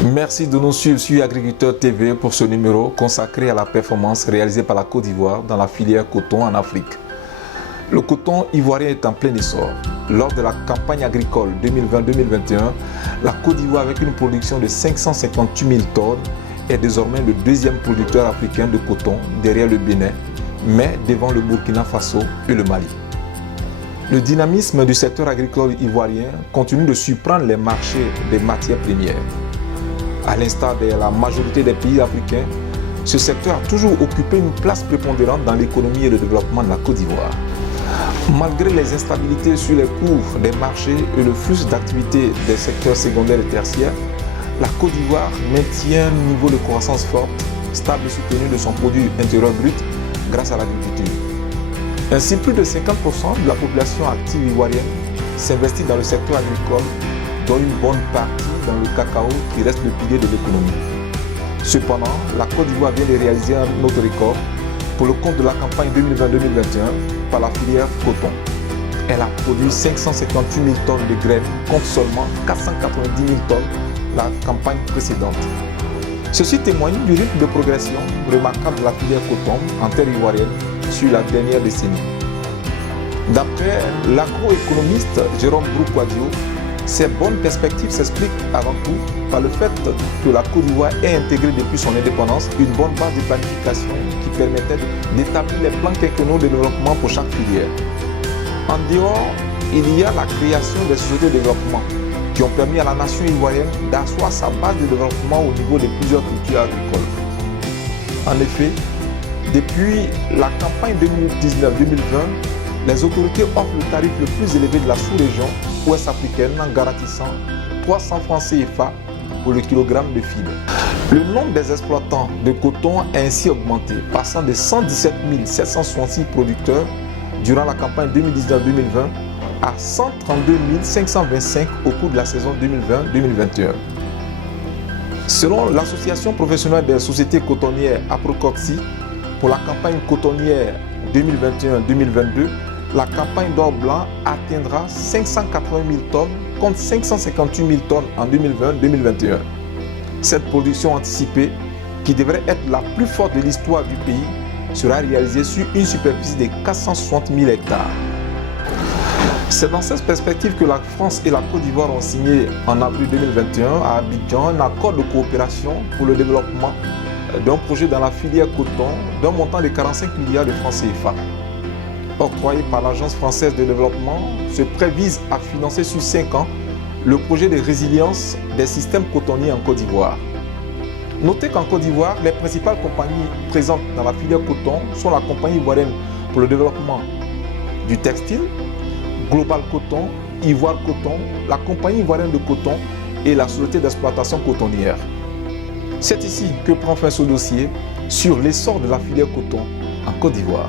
Merci de nous suivre sur Agriculteur TV pour ce numéro consacré à la performance réalisée par la Côte d'Ivoire dans la filière coton en Afrique. Le coton ivoirien est en plein essor. Lors de la campagne agricole 2020-2021, la Côte d'Ivoire, avec une production de 558 000 tonnes, est désormais le deuxième producteur africain de coton derrière le Bénin, mais devant le Burkina Faso et le Mali. Le dynamisme du secteur agricole ivoirien continue de surprendre les marchés des matières premières. À l'instar de la majorité des pays africains, ce secteur a toujours occupé une place prépondérante dans l'économie et le développement de la Côte d'Ivoire. Malgré les instabilités sur les cours des marchés et le flux d'activité des secteurs secondaires et tertiaires, la Côte d'Ivoire maintient un niveau de croissance forte, stable et soutenu de son produit intérieur brut grâce à l'agriculture. Ainsi, plus de 50% de la population active ivoirienne s'investit dans le secteur agricole, dont une bonne partie dans le cacao qui reste le pilier de l'économie. Cependant, la Côte d'Ivoire vient de réaliser un autre record pour le compte de la campagne 2020-2021 par la filière coton. Elle a produit 558 000 tonnes de graines contre seulement 490 000 tonnes la campagne précédente. Ceci témoigne du rythme de progression remarquable de la filière coton en terre ivoirienne sur la dernière décennie. D'après l'agroéconomiste Jérôme Brouquadio, ces bonnes perspectives s'expliquent avant tout par le fait que la Côte d'Ivoire ait intégré depuis son indépendance une bonne base de planification qui permettait d'établir les plans quinquennaux de développement pour chaque filière. En dehors, il y a la création des sociétés de développement qui ont permis à la nation ivoirienne d'asseoir sa base de développement au niveau de plusieurs cultures agricoles. En effet, depuis la campagne 2019-2020, les autorités offrent le tarif le plus élevé de la sous-région ouest africaine en garantissant 300 francs CFA pour le kilogramme de fibre. Le nombre des exploitants de coton a ainsi augmenté, passant de 117 766 producteurs durant la campagne 2019-2020 à 132 525 au cours de la saison 2020-2021. Selon l'Association professionnelle des sociétés cotonnières APROCOTSI, pour la campagne cotonnière 2021-2022, la campagne d'or blanc atteindra 580 000 tonnes contre 558 000 tonnes en 2020-2021. Cette production anticipée, qui devrait être la plus forte de l'histoire du pays, sera réalisée sur une superficie de 460 000 hectares. C'est dans cette perspective que la France et la Côte d'Ivoire ont signé en avril 2021 à Abidjan un accord de coopération pour le développement d'un projet dans la filière coton d'un montant de 45 milliards de francs CFA. Octroyé par l'Agence française de développement, ce prêt vise à financer sur 5 ans le projet de résilience des systèmes cotonniers en Côte d'Ivoire. Notez qu'en Côte d'Ivoire, les principales compagnies présentes dans la filière coton sont la Compagnie ivoirienne pour le développement du textile, Global Coton, Ivoire Coton, la Compagnie ivoirienne de coton et la Société d'exploitation cotonnière. C'est ici que prend fin ce dossier sur l'essor de la filière coton en Côte d'Ivoire.